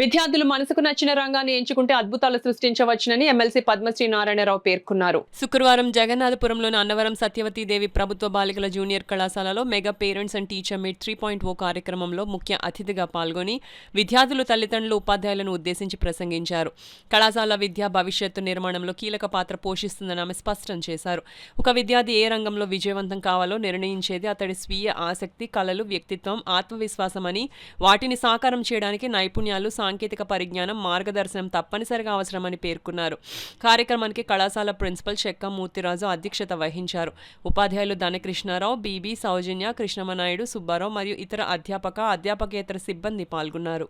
విద్యార్థులు మనసుకు నచ్చిన రంగాన్ని ఎంచుకుంటే అద్భుతాలు సృష్టించవచ్చునని ఎమ్మెల్సీ పద్మశ్రీ నారాయణరావు పేర్కొన్నారు. శుక్రవారం జగన్నాథపురంలోని అన్నవరం సత్యవతీదేవి ప్రభుత్వ బాలికల జూనియర్ కళాశాలలో mega parents and teacher meet 3.0 కార్యక్రమంలో ముఖ్య అతిథిగా పాల్గొని విద్యార్థులు, తల్లిదండ్రులు, ఉపాధ్యాయులను ఉద్దేశించి ప్రసంగించారు. కళాశాల విద్యా భవిష్యత్తు నిర్మాణంలో కీలక పాత్ర పోషిస్తుందని ఆమె స్పష్టం చేశారు. ఒక విద్యార్థి ఏ రంగంలో విజయవంతం కావాలో నిర్ణయించేది అతడి స్వీయ ఆసక్తి, కళలు, వ్యక్తిత్వం, ఆత్మవిశ్వాసమని, వాటిని సాకారం చేయడానికి నైపుణ్యాలు, సాంకేతిక పరిజ్ఞానం, మార్గదర్శనం తప్పనిసరిగా అవసరమని పేర్కొన్నారు. కార్యక్రమానికి కళాశాల ప్రిన్సిపల్ చెక్క మూర్తిరాజు అధ్యక్షత వహించారు. ఉపాధ్యాయులు ధనకృష్ణారావు, బీబీ, సౌజన్య, కృష్ణమనాయుడు, సుబ్బారావు మరియు ఇతర అధ్యాపక, అధ్యాపకేతర సిబ్బంది పాల్గొన్నారు.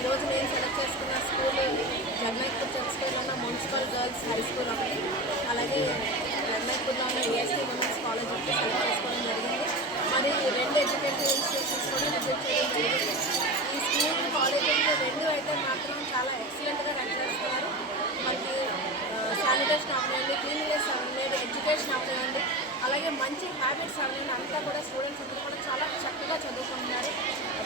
ఈరోజు నేను సెలెక్ట్ చేసుకున్న స్కూల్ జగన్నాథ్పూర్ స్కూల్లో ఉన్న మున్సిపల్ గర్ల్స్ హై స్కూల్ ఒకటి, అలాగే జగన్నాథ్పూర్లో ఉన్న ఏఎస్టీ ఉమెన్స్ కాలేజ్ ఒకటి సెలెక్ట్ చేసుకోవడం జరిగింది. మరి 2 ఎడ్యుకేషన్ ఇన్స్టిట్యూషన్స్ కూడా విజిట్ చేయడం జరిగింది. ఈ స్కూల్ కాలేజెస్ 2 అయితే మాత్రం చాలా ఎక్సలెంట్గా రన్ చేస్తున్నారు. మనకి శానిటేషన్ అవనివ్వండి, క్లీన్లెస్ అవనివ్వండి, ఎడ్యుకేషన్ అవనివ్వండి, అలాగే మంచి హ్యాబిట్స్ అవనివ్వండి, అంతా కూడా స్టూడెంట్స్ అందరూ కూడా చాలా చక్కగా చదువుకుంటున్నారు.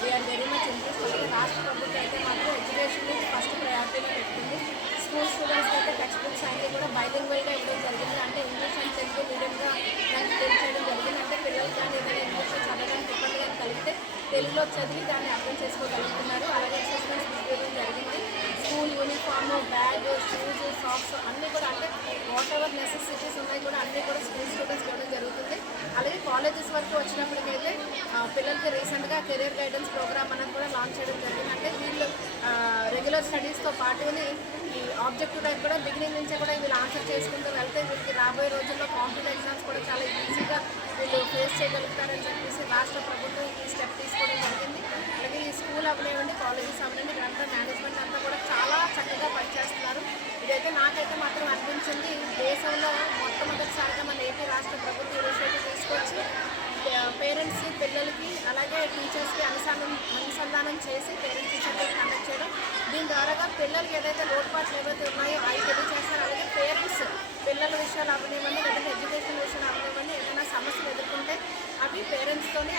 We are very much interest. అలాగే రాష్ట్ర ప్రభుత్వం అయితే మాత్రం ఎడ్యుకేషన్ని ఫస్ట్ ప్రయారిటీగా పెట్టుకుంది. స్కూల్ స్టూడెంట్స్కి అయితే టెక్స్ట్ బుక్స్ అన్నీ కూడా బైలింగ్వల్గా ఇవ్వడం జరిగింది. అంటే ఇంగ్లీష్ అండ్ తెలుగు మీడియంగా దానికి తెలియచేయడం జరిగింది. అంటే పిల్లలు కానీ ఏదైనా ఇంగ్లీష్లో చదవడానికి ఇబ్బంది కానీ కలిగితే తెలుగులో చదివి దాన్ని అర్థం చేసుకోగలుగుతున్నారు. అలాగే అసెస్మెంట్స్ ఇవ్వడం జరిగింది. School uniform, bag, shoes, socks అన్నీ కూడా, అంటే వాట్ ఎవర్ నెసెసిటీస్ ఉన్నాయి కూడా అన్నీ కూడా స్కూల్ స్టూడెంట్స్ ఇవ్వడం జరుగుతుంది. అలాగే కాలేజెస్ వరకు వచ్చినప్పటికైతే పిల్లలకి రీసెంట్గా కెరీర్ గైడెన్స్ ప్రోగ్రామ్ అనేది కూడా లాంచ్ చేయడం జరిగింది. అంటే వీళ్ళు రెగ్యులర్ స్టడీస్తో పాటుని ఈ ఆబ్జెక్టివ్ టైప్ కూడా బిగినింగ్ నుంచే కూడా వీళ్ళు ఆన్సర్ చేసుకుంటూ వెళ్తే వీళ్ళకి రాబోయే రోజుల్లో కాంపిటేటివ్ ఎగ్జామ్స్ కూడా చాలా ఈజీగా వీళ్ళు ఫేస్ చేయగలుగుతారని చెప్పేసి రాష్ట్ర ప్రభుత్వం ఈ స్టెప్ తీసుకోవడం జరిగింది. అలాగే ఈ స్కూల్ అవనివ్వండి, కాలేజెస్ అవనివ్వండి, ఇక్కడంతా మేనేజ్మెంట్ అంతా కూడా చాలా చక్కగా పనిచేస్తున్నారు. ఇదైతే నాకైతే మాత్రం అనిపించింది, దేశంలో మొట్టమొదటిసారిగా మన ఏపీ రాష్ట్ర ప్రభుత్వం ఇనిషియేటివ్ తీసుకొచ్చి పేరెంట్స్, పిల్లలకి అలాగే టీచర్స్కి అనుసంధానం చేసి పేరెంట్స్ టీచర్తో కండక్ట్ చేయడం. దీని ద్వారా పిల్లలకి ఏదైతే లోటుపాట్లు ఏవైతే ఉన్నాయో అవి తెలియజేస్తారు. అలాగే పేరెంట్స్ పిల్లల విషయాలు అవనివ్వండి, లేదంటే ఎడ్యుకేషన్ విషయాలు అవనివ్వండి, ఏదైనా సమస్యలు ఎదుర్కొంటే అవి పేరెంట్స్తోని,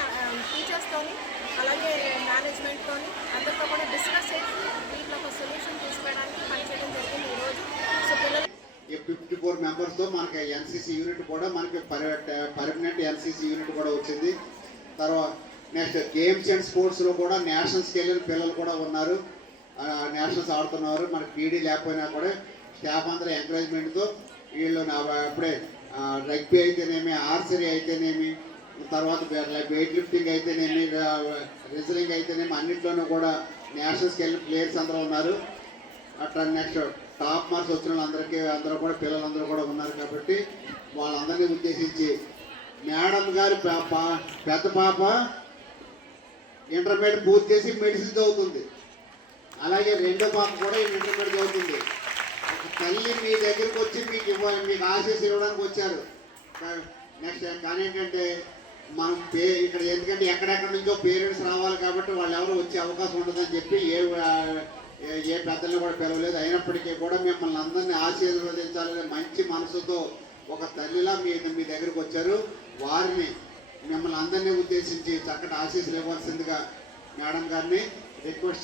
టీచర్స్తోని, అలాగే మేనేజ్మెంట్తోని అందరితో కూడా డిస్కస్ చేసి వీటిలో ఒక సొల్యూషన్ తీసుకోవడానికి పనిచేయడం జరిగింది ఈరోజు. సో పిల్లలు 54 మెంబర్స్తో మనకి ఎన్సీసీ యూనిట్ కూడా మనకి పర్మనెంట్ ఎన్సీసీ యూనిట్ కూడా వచ్చింది. తర్వాత నెక్స్ట్ గేమ్స్ అండ్ స్పోర్ట్స్లో కూడా నేషనల్స్కి వెళ్ళిన పిల్లలు కూడా ఉన్నారు, నేషనల్స్ ఆడుతున్నారు. మనకి పీడీ లేకపోయినా కూడా స్టాఫ్ అందరూ ఎంకరేజ్మెంట్తో వీళ్ళు అప్పుడే రగ్బీ అయితేనేమి, ఆర్చరీ అయితేనేమి, తర్వాత వెయిట్ లిఫ్టింగ్ అయితేనేమి, రెజ్లింగ్ అయితేనేమి, అన్నింటిలోనూ కూడా నేషనల్స్కి వెళ్ళిన ప్లేయర్స్ అందరూ ఉన్నారు. అట్లా నెక్స్ట్ టాప్ మార్క్స్ వచ్చిన వాళ్ళందరికీ అందరూ కూడా పిల్లలందరూ కూడా ఉన్నారు. కాబట్టి వాళ్ళందరినీ ఉద్దేశించి మేడం గారి పెద్ద పాప ఇంటర్మీడియట్ పూర్తి చేసి మెడిసిన్ చదువుతుంది. అలాగే రెండో పాప కూడా ఇంటర్మీడియట్ చదువుతుంది. తల్లి మీ దగ్గరికి వచ్చి మీకు ఆశీస్సు ఇవ్వడానికి వచ్చారు. నెక్స్ట్ కానీ ఏంటంటే మనం ఇక్కడ ఎందుకంటే ఎక్కడెక్కడి నుంచో పేరెంట్స్ రావాలి కాబట్టి వాళ్ళు ఎవరు వచ్చే అవకాశం ఉండదని చెప్పి ఏ పెద్దలను కూడా పిలవలేదు. అయినప్పటికీ కూడా మిమ్మల్ని అందరినీ ఆశీర్వదించాలని మంచి మనసుతో ఒక తల్లిలా మీ దగ్గరకు వచ్చారు. వారిని మిమ్మల్ని అందరినీ ఉద్దేశించి చక్కటి ఆశీస్సులు ఇవ్వాల్సిందిగా మేడం గారిని రిక్వెస్ట్